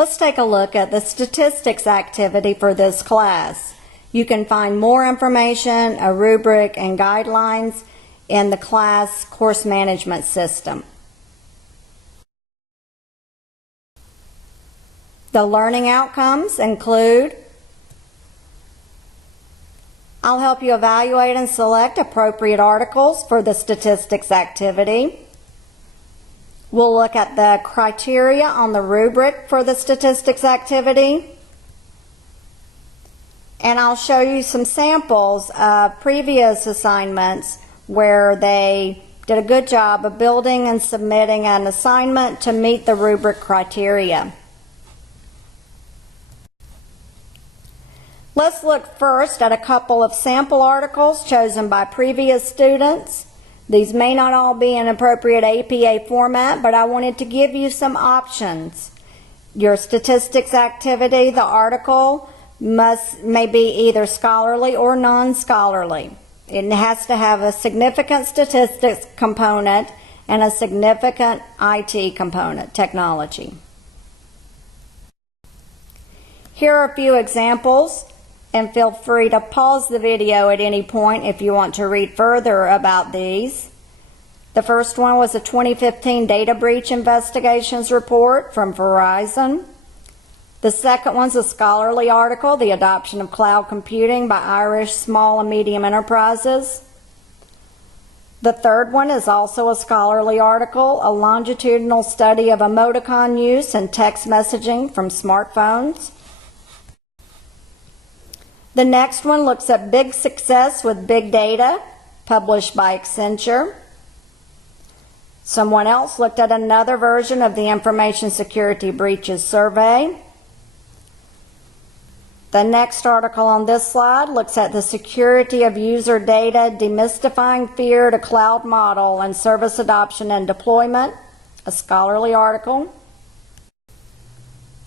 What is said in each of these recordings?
Let's take a look at the statistics activity for this class. You can find more information, a rubric, and guidelines in the class course management system. The learning outcomes include: I'll help you evaluate and select appropriate articles for the statistics activity. We'll look at the criteria on the rubric for the statistics activity. And I'll show you some samples of previous assignments where they did a good job of building and submitting an assignment to meet the rubric criteria. Let's look first at a couple of sample articles chosen by previous students. These may not all be in appropriate APA format, but I wanted to give you some options. Your statistics activity, the article, may be either scholarly or non-scholarly. It has to have a significant statistics component and a significant IT component, technology. Here are a few examples, and feel free to pause the video at any point if you want to read further about these. The first one was a 2015 data breach investigations report from Verizon. The second one's a scholarly article, The Adoption of Cloud Computing by Irish Small and Medium Enterprises. The third one is also a scholarly article, a longitudinal study of emoticon use and text messaging from smartphones. The next one looks at big success with big data, published by Accenture. Someone else looked at another version of the Information Security Breaches Survey. The next article on this slide looks at the security of user data, demystifying fear to cloud model and service adoption and deployment, a scholarly article.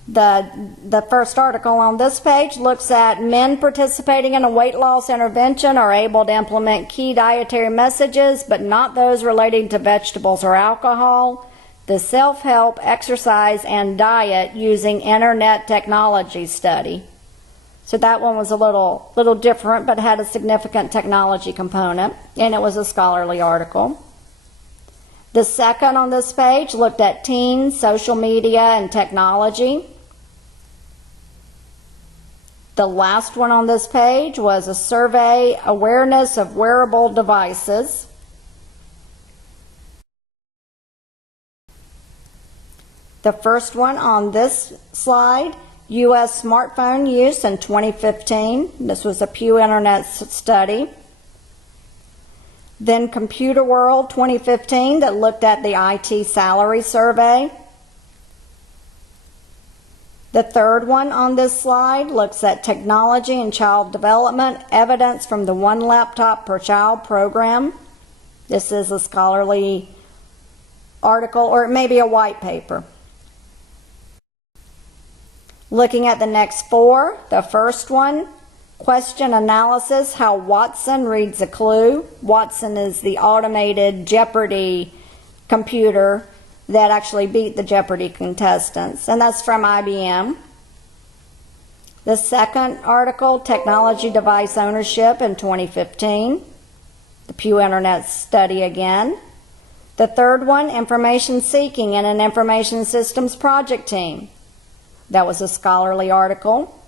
The first article on this page looks at men participating in a weight loss intervention are able to implement key dietary messages, but not those relating to vegetables or alcohol. The self-help, exercise, and diet using internet technology study. So that one was a little different, but had a significant technology component, and it was a scholarly article. The second on this page looked at teens, social media, and technology. The last one on this page was a survey, awareness of wearable devices. The first one on this slide, U.S. smartphone use in 2015. This was a Pew Internet study. Then Computer World 2015 that looked at the IT salary survey. The third one on this slide looks at technology and child development, evidence from the One Laptop Per Child program. This is a scholarly article, or it may be a white paper. Looking at the next four, the first one, question analysis, how Watson reads a clue. Watson is the automated Jeopardy computer that actually beat the Jeopardy contestants, and that's from IBM. The second article, technology device ownership in 2015, the Pew Internet study again. The third one, information seeking in an information systems project team. That was a scholarly article.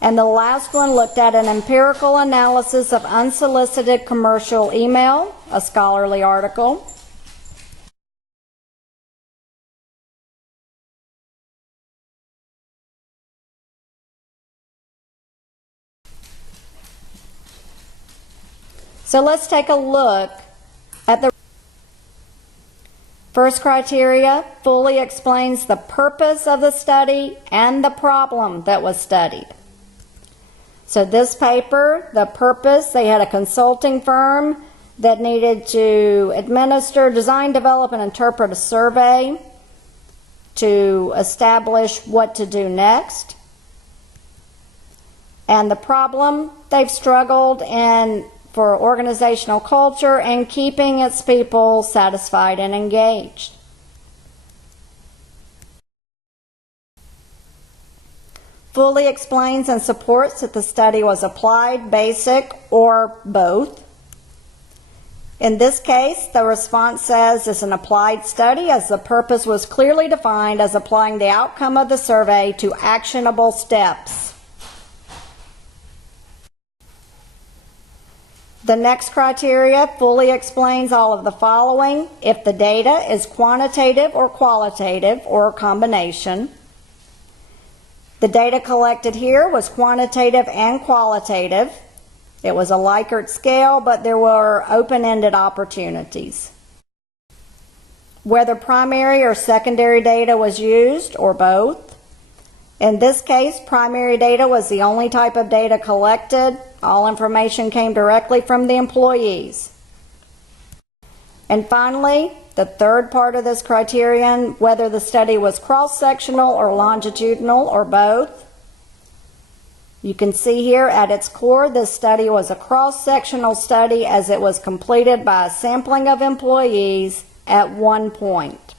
And the last one looked at an empirical analysis of unsolicited commercial email, a scholarly article. So let's take a look at the first criteria. Fully explains the purpose of the study and the problem that was studied. So this paper, the purpose, they had a consulting firm that needed to administer, design, develop, and interpret a survey to establish what to do next. And the problem, they've struggled for organizational culture and keeping its people satisfied and engaged. Fully explains and supports that the study was applied, basic, or both. In this case, the response says it's an applied study as the purpose was clearly defined as applying the outcome of the survey to actionable steps. The next criteria fully explains all of the following: if the data is quantitative or qualitative or a combination. The data collected here was quantitative and qualitative. It was a Likert scale, but there were open-ended opportunities. Whether primary or secondary data was used, or both. In this case, primary data was the only type of data collected. All information came directly from the employees. And finally, the third part of this criterion, whether the study was cross-sectional or longitudinal or both. You can see here at its core, this study was a cross-sectional study as it was completed by a sampling of employees at one point.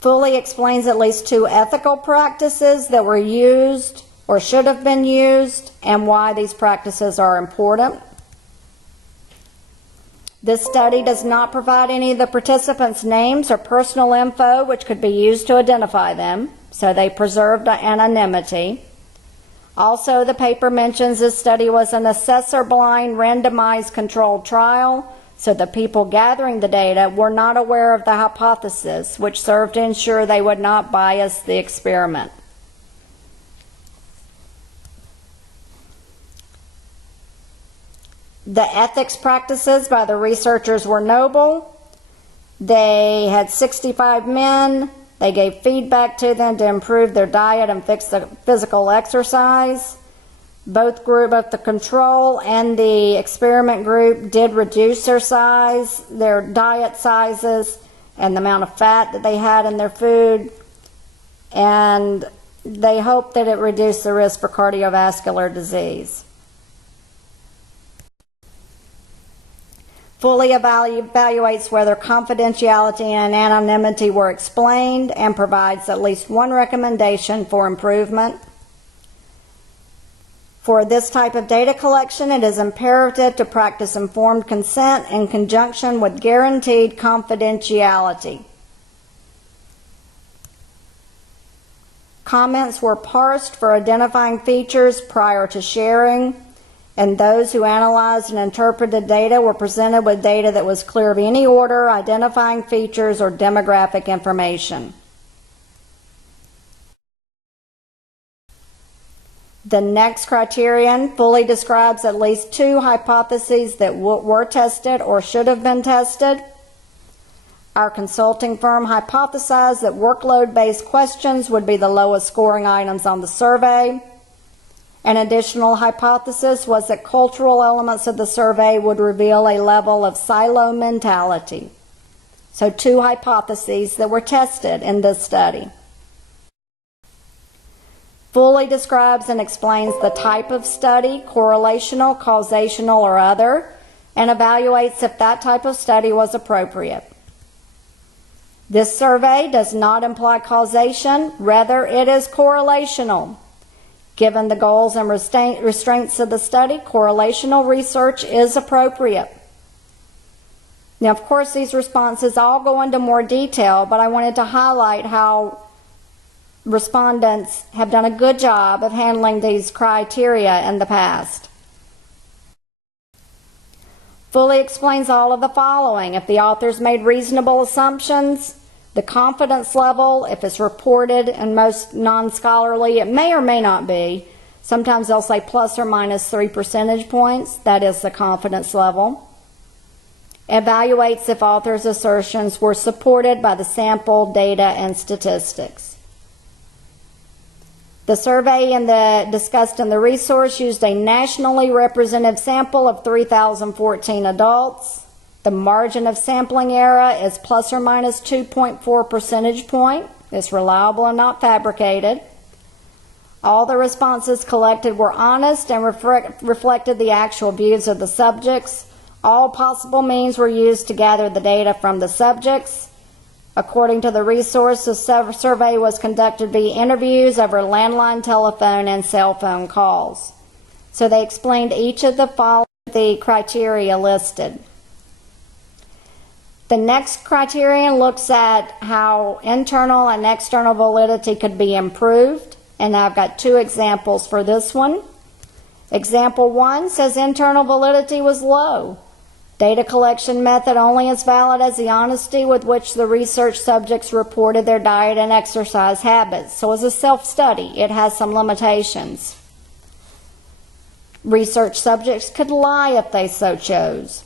Fully explains at least 2 ethical practices that were used or should have been used and why these practices are important. This study does not provide any of the participants' names or personal info which could be used to identify them, so they preserved anonymity. Also, the paper mentions this study was an assessor-blind, randomized controlled trial, so the people gathering the data were not aware of the hypothesis, which served to ensure they would not bias the experiment. The ethics practices by the researchers were noble. They had 65 men. They gave feedback to them to improve their diet and fix the physical exercise. Both the control and the experiment group did reduce their diet sizes, and the amount of fat that they had in their food. And they hoped that it reduced the risk for cardiovascular disease. Fully evaluates whether confidentiality and anonymity were explained and provides at least one recommendation for improvement. For this type of data collection, it is imperative to practice informed consent in conjunction with guaranteed confidentiality. Comments were parsed for identifying features prior to sharing, and those who analyzed and interpreted data were presented with data that was clear of any order, identifying features, or demographic information. The next criterion fully describes at least 2 hypotheses that were tested or should have been tested. Our consulting firm hypothesized that workload-based questions would be the lowest scoring items on the survey. An additional hypothesis was that cultural elements of the survey would reveal a level of silo mentality. So 2 hypotheses that were tested in this study. Fully describes and explains the type of study, correlational, causational, or other, and evaluates if that type of study was appropriate. This survey does not imply causation, rather it is correlational. Given the goals and restraints of the study, correlational research is appropriate. Now, of course, these responses all go into more detail, but I wanted to highlight how respondents have done a good job of handling these criteria in the past. Fully explains all of the following: if the authors made reasonable assumptions, the confidence level, if it's reported, and most non-scholarly, it may or may not be. Sometimes they'll say plus or minus 3 percentage points. That is the confidence level. Evaluates if authors' assertions were supported by the sample, data, and statistics. The survey discussed in the resource used a nationally representative sample of 3,014 adults. The margin of sampling error is plus or minus 2.4 percentage point. It's reliable and not fabricated. All the responses collected were honest and reflected the actual views of the subjects. All possible means were used to gather the data from the subjects. According to the resource, the survey was conducted via interviews over landline telephone and cell phone calls. So they explained each of the criteria listed. The next criterion looks at how internal and external validity could be improved, and I've got two examples for this one. Example 1 says internal validity was low. Data collection method only as valid as the honesty with which the research subjects reported their diet and exercise habits. So as a self-study, it has some limitations. Research subjects could lie if they so chose.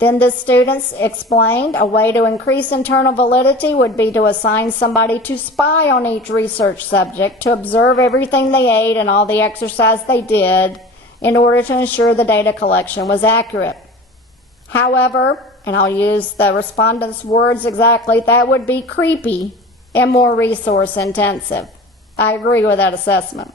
Then the students explained a way to increase internal validity would be to assign somebody to spy on each research subject to observe everything they ate and all the exercise they did in order to ensure the data collection was accurate. However, and I'll use the respondents' words exactly, that would be creepy and more resource intensive. I agree with that assessment.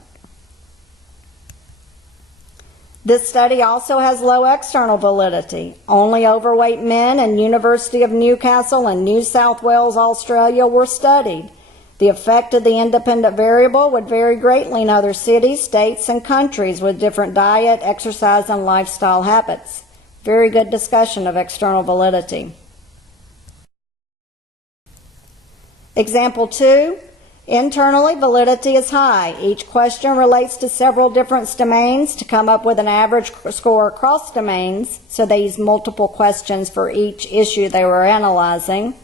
This study also has low external validity. Only overweight men in University of Newcastle and New South Wales, Australia were studied. The effect of the independent variable would vary greatly in other cities, states, and countries with different diet, exercise, and lifestyle habits. Very good discussion of external validity. Example 2. Internally, validity is high. Each question relates to several different domains to come up with an average score across domains, so they used multiple questions for each issue they were analyzing.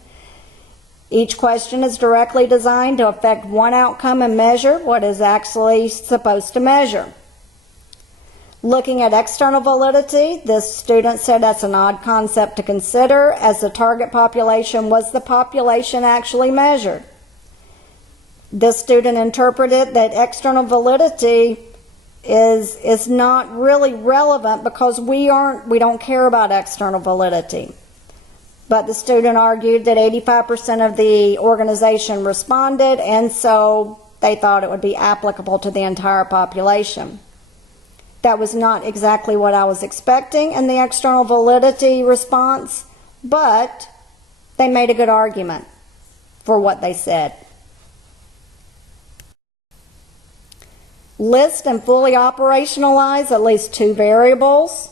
Each question is directly designed to affect one outcome and measure what is actually supposed to measure. Looking at external validity, this student said that's an odd concept to consider, as the target population was the population actually measured. This student interpreted that external validity is not really relevant because we don't care about external validity. But the student argued that 85% of the organization responded, and so they thought it would be applicable to the entire population. That was not exactly what I was expecting in the external validity response, but they made a good argument for what they said. List and fully operationalize at least two variables.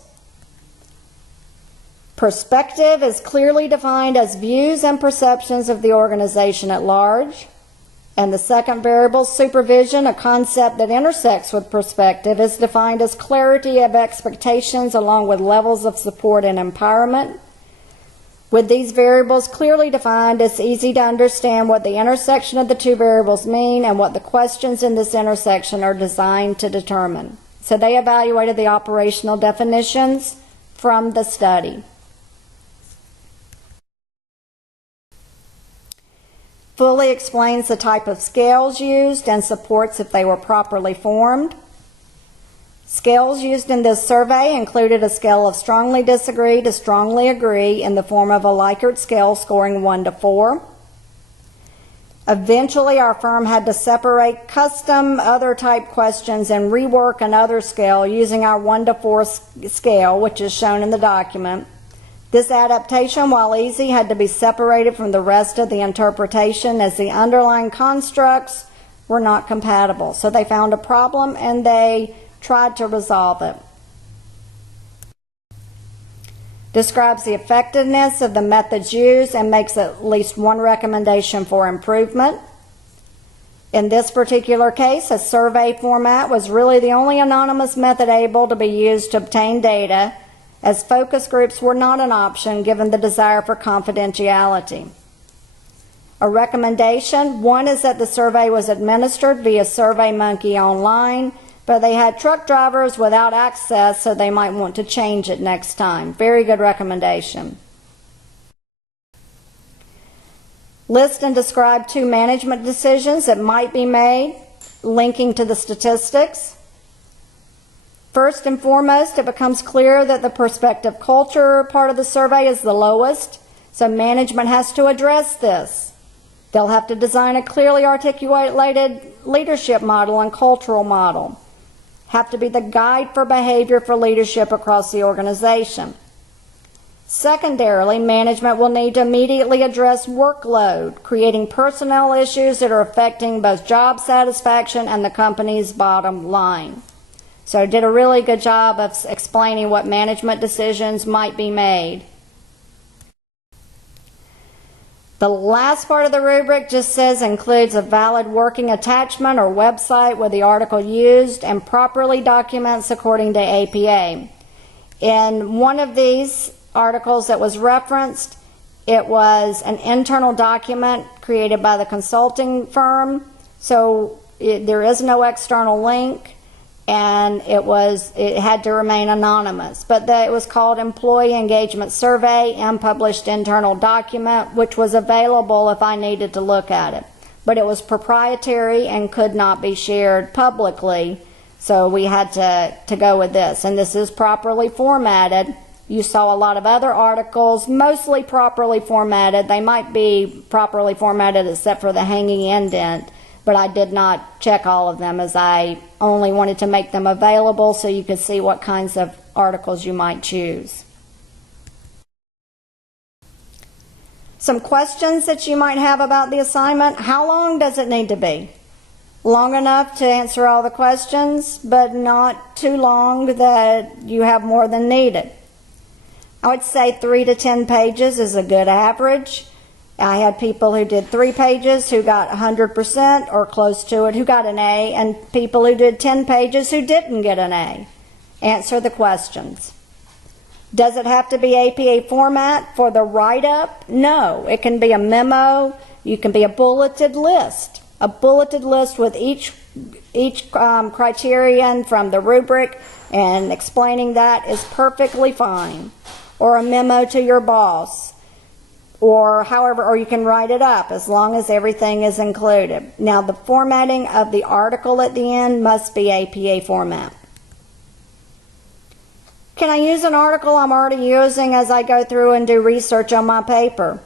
Perspective is clearly defined as views and perceptions of the organization at large. And the second variable, supervision, a concept that intersects with perspective, is defined as clarity of expectations along with levels of support and empowerment. With these variables clearly defined, it's easy to understand what the intersection of the two variables mean and what the questions in this intersection are designed to determine. So they evaluated the operational definitions from the study. Fully explains the type of scales used and supports if they were properly formed. Scales used in this survey included a scale of strongly disagree to strongly agree in the form of a Likert scale scoring 1 to 4. Eventually, our firm had to separate custom other type questions and rework another scale using our 1 to 4 scale, which is shown in the document. This adaptation, while easy, had to be separated from the rest of the interpretation as the underlying constructs were not compatible. So they found a problem and they tried to resolve it. Describes the effectiveness of the methods used and makes at least one recommendation for improvement. In this particular case, a survey format was really the only anonymous method able to be used to obtain data, as focus groups were not an option given the desire for confidentiality. A recommendation, one is that the survey was administered via SurveyMonkey online, but they had truck drivers without access, so they might want to change it next time. Very good recommendation. List and describe 2 management decisions that might be made, linking to the statistics. First and foremost, it becomes clear that the perspective culture part of the survey is the lowest, so management has to address this. They'll have to design a clearly articulated leadership model and cultural model. Have to be the guide for behavior for leadership across the organization. Secondarily, management will need to immediately address workload, creating personnel issues that are affecting both job satisfaction and the company's bottom line. So I did a really good job of explaining what management decisions might be made. The last part of the rubric just says includes a valid working attachment or website with the article used and properly documents according to APA. In one of these articles that was referenced, it was an internal document created by the consulting firm, so there is no external link, and it had to remain anonymous. But it was called Employee Engagement Survey and published internal document, which was available if I needed to look at it. But it was proprietary and could not be shared publicly, so we had to go with this. And this is properly formatted. You saw a lot of other articles, mostly properly formatted. They might be properly formatted except for the hanging indent, but I did not check all of them as I only wanted to make them available so you could see what kinds of articles you might choose. Some questions that you might have about the assignment. How long does it need to be? Long enough to answer all the questions, but not too long that you have more than needed. I would say 3 to 10 pages is a good average. I had people who did 3 pages who got 100% or close to it who got an A, and people who did 10 pages who didn't get an A. Answer the questions. Does it have to be APA format for the write-up? No. It can be a memo. You can be a bulleted list. A bulleted list with each criterion from the rubric and explaining that is perfectly fine. Or a memo to your boss. Or you can write it up as long as everything is included. Now, the formatting of the article at the end must be APA format. Can I use an article I'm already using as I go through and do research on my paper?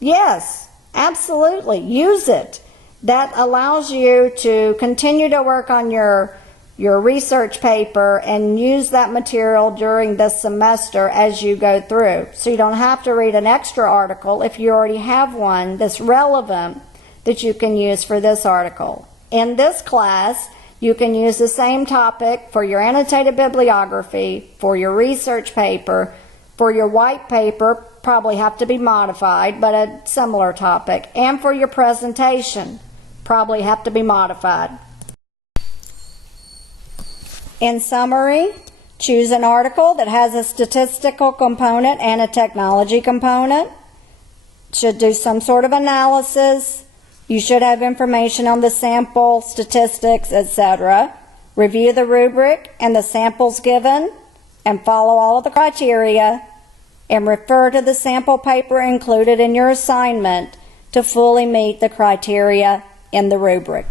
Yes, absolutely. Use it. That allows you to continue to work on your research paper and use that material during the semester as you go through. So you don't have to read an extra article if you already have one that's relevant that you can use for this article. In this class, you can use the same topic for your annotated bibliography, for your research paper, for your white paper, probably have to be modified, but a similar topic, and for your presentation, probably have to be modified. In summary, choose an article that has a statistical component and a technology component. Should do some sort of analysis. You should have information on the sample, statistics, etc. Review the rubric and the samples given and follow all of the criteria, and refer to the sample paper included in your assignment to fully meet the criteria in the rubric.